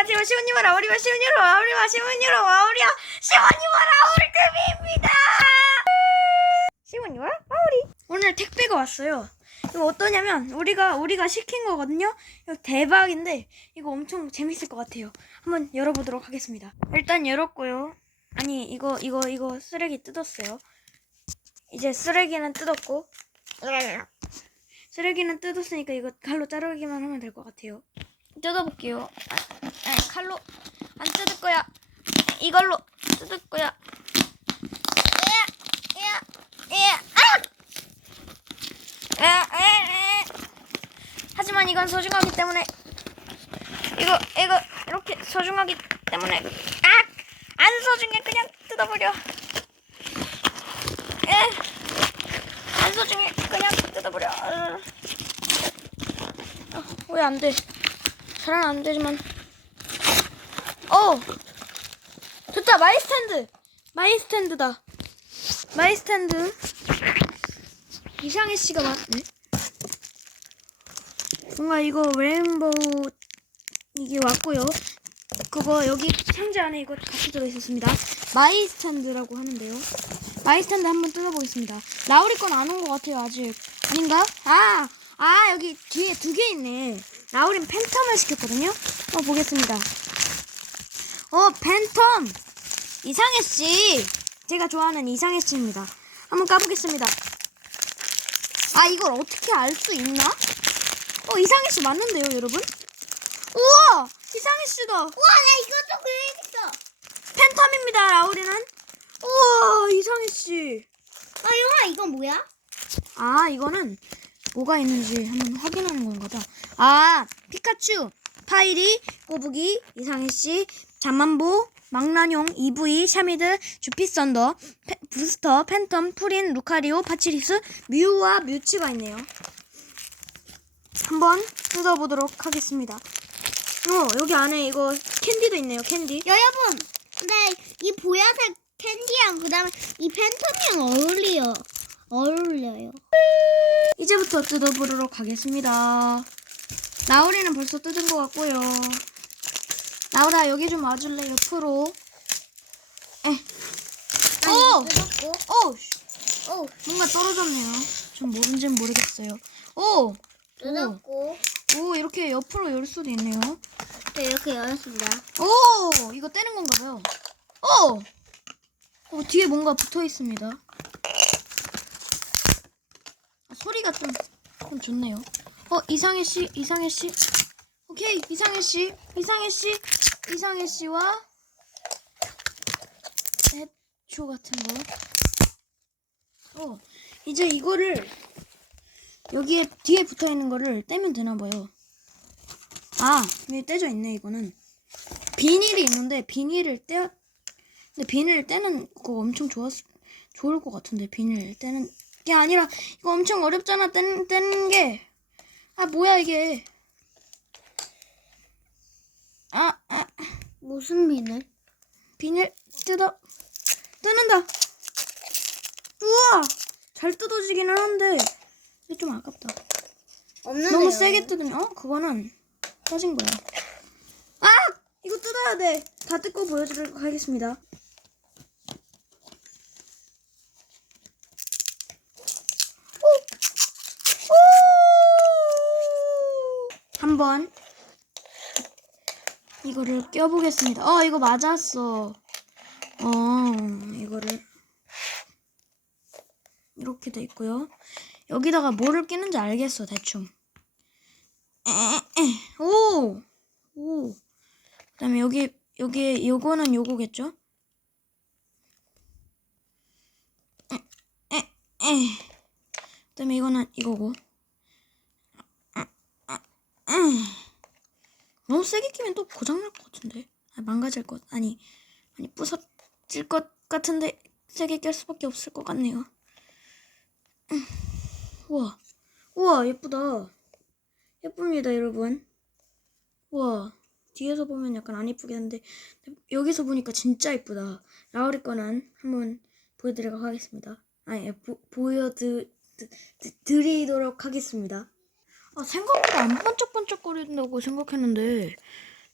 안녕하세요. 시원님과 라오리와 시원유로 와우리와 시원유로 와우리와 시원유와 라오리급입니다. 시원유와 와우리. 오늘 택배가 왔어요. 이거 어떠냐면 우리가 우리가 시킨 거거든요. 이거 대박인데 이거 엄청 재밌을 것 같아요. 한번 열어보도록 하겠습니다. 일단 열었고요. 아니 이거 이거 이거 쓰레기 뜯었어요. 이제 쓰레기는 뜯었고 쓰레기는 뜯었으니까 이거 칼로 자르기만 하면 될 것 같아요. 뜯어볼게요. 아, 아, 칼로 안 뜯을 거야. 이걸로 뜯을 거야. 하지만 이건 소중하기 때문에 이거 이거 이렇게 소중하기 때문에 아! 안 소중해 그냥 뜯어버려. 에. 안 소중해 그냥 뜯어버려. 어, 왜안 돼? 잘은 안 되지만. 어! 됐다! 마이 스탠드! 마이 스탠드다. 마이 스탠드. 이상해 씨가 맞 네. 뭔가 이거 레인보우 이게 왔고요. 그거 여기 상자 안에 이거 같이 들어있었습니다. 마이 스탠드라고 하는데요. 마이 스탠드 한번 뜯어보겠습니다. 라우리 건 안 온 것 같아요, 아직. 아닌가? 아! 아, 여기 뒤에 두 개 있네. 라우린 팬텀을 시켰거든요. 어, 보겠습니다. 어, 팬텀! 이상해 씨! 제가 좋아하는 이상해 씨입니다. 한번 까보겠습니다. 아, 이걸 어떻게 알 수 있나? 어, 이상해 씨 맞는데요, 여러분? 우와! 이상해 씨다! 우와 나 이것도 그려야겠어. 팬텀입니다, 라우리는. 우와, 이상해 씨. 아 영아 이건 뭐야? 아, 이거는 뭐가 있는지 한번 확인하는 건가 봐. 아, 피카츄, 파이리, 꼬부기, 이상희씨, 잠만보, 망나뇽, 이브이, 샤미드, 주피썬더, 페- 부스터, 팬텀, 프린, 루카리오, 파치리스, 뮤와 뮤츠가 있네요. 한번 뜯어보도록 하겠습니다. 어, 여기 안에 이거 캔디도 있네요, 캔디. 여러분 근데 이 보라색 캔디랑 그다음에 이 팬텀이랑 어울려 어울려요. 이제부터 뜯어보도록 하겠습니다. 나우리는 벌써 뜯은 것 같고요. 나우라 여기 좀 와줄래 옆으로. 에. 오! 뜯었고 오! 씨, 오 뭔가 떨어졌네요. 좀 뭔지는 모르겠어요. 오! 뜯었고 오 이렇게 옆으로 열 수도 있네요. 또 이렇게 열었습니다. 오! 이거 떼는 건가 봐요. 오! 어, 뒤에 뭔가 붙어 있습니다. 아, 소리가 좀, 좀 좋네요. 어, 이상해 씨, 이상해 씨. 오케이, 이상해 씨, 이상해 씨, 이상해 씨와 대초 같은 거. 어, 이제 이거를 여기에 뒤에 붙어 있는 거를 떼면 되나 봐요. 아, 여기 떼져 있네, 이거는. 비닐이 있는데 비닐을 떼 근데 비닐 떼는 거 엄청 좋았 좋을 것 같은데 비닐 떼는 게 아니라 이거 엄청 어렵잖아. 떼는 떼는 게. 아 뭐야 이게? 아, 아. 무슨 비늘? 비닐 뜯어 뜯는다. 우와! 잘 뜯어지기는 하는데 이게 좀 아깝다. 없는데요. 너무 세게 뜯으면 어? 그거는 빠진 거야. 아! 이거 뜯어야 돼 다 뜯고 보여드리도록 하겠습니다 한번 이거를 껴보겠습니다. 어, 이거 맞았어. 어, 이거를 이렇게 돼 있고요. 여기다가 뭐를 끼는지 알겠어, 대충. 오, 오. 그다음에 여기 여기 요거는 요거겠죠? 그다음에 이거는 이거고. 음. 너무 세게 끼면 또 고장날 것 같은데. 아, 망가질 것, 아니, 아니, 부서질 것 같은데, 세게 낄 수밖에 없을 것 같네요. 음. 우와, 우와, 예쁘다. 예쁩니다, 여러분. 우와, 뒤에서 보면 약간 안 예쁘긴 한데, 여기서 보니까 진짜 예쁘다. 라우리 거는 한번 보여드리도록 하겠습니다. 아니, 보, 보여드, 드, 드, 드리도록 하겠습니다. 아, 생각보다 안 번쩍번쩍거린다고 생각했는데,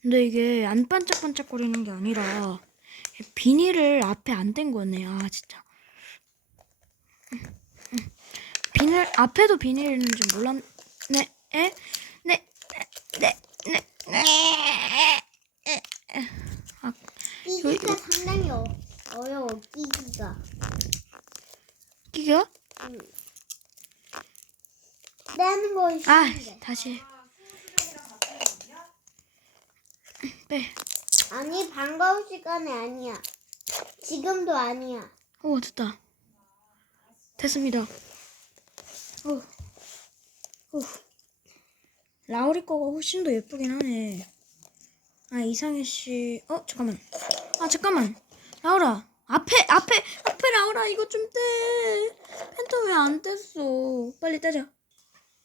근데 이게 안 반짝반짝거리는 게 아니라 비닐을 앞에 안뗀 거네. 아 진짜. 비닐 앞에도 비닐이 있는 줄 몰랐네. 에? 네. 네. 네. 네. 아, 끼기가 상당히 어, 어려워. 끼기가. 끼겨? 거 아. 다시. 빼. 아니 반가운 시간이 아니야. 지금도 아니야. 오, 됐다. 됐습니다. 오. 오. 라우리 거가 훨씬 더 예쁘긴 하네. 아, 이상해 씨. 어, 잠깐만. 아, 잠깐만. 라우라. 앞에, 앞에, 앞에 라우라 이거 좀 떼. 펜터 왜안 뗐어? 빨리 떼자.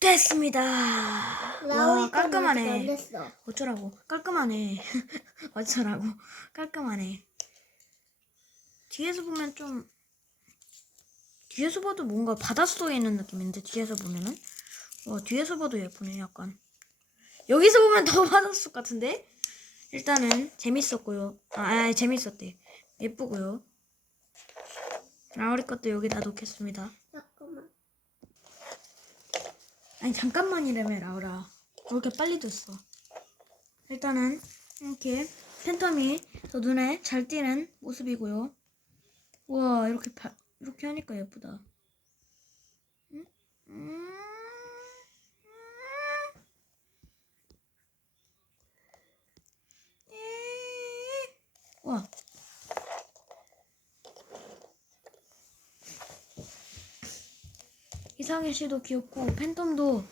됐습니다. 와, 깔끔하네. 됐어. 어쩌라고? 깔끔하네. 어쩌라고? 깔끔하네. 뒤에서 보면 좀 뒤에서 봐도 뭔가 바닷속에 있는 느낌인데 뒤에서 보면은? 와 뒤에서 봐도 예쁘네 약간. 여기서 보면 더 바닷속 같은데? 일단은 재밌었고요. 아, 아 재밌었대. 예쁘고요. 라우리 것도 여기다 놓겠습니다 잠깐만. 아니 잠깐만이라며 라우라 왜 이렇게 빨리 됐어 일단은 이렇게 팬텀이 더 눈에 잘 띄는 모습이고요 우와 이렇게 바, 이렇게 하니까 예쁘다 음? 음. 예. 우와 이상해 씨도 귀엽고 팬텀도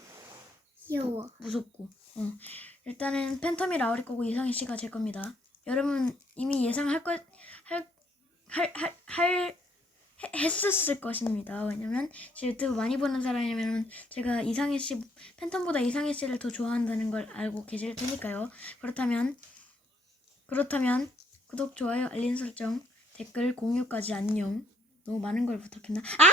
귀여워. 무섭고. 어. 일단은 팬텀이 라우리 거고 이상희 씨가 제 겁니다. 여러분 이미 예상할 것, 할, 할, 할, 할, 해- 했었을 것입니다. 왜냐면 제 유튜브 많이 보는 사람이면 제가 이상희 씨, 팬텀보다 이상희 씨를 더 좋아한다는 걸 알고 계실 테니까요. 그렇다면, 그렇다면 구독, 좋아요, 알림 설정, 댓글, 공유까지 안녕. 너무 많은 걸 부탁했나? 아!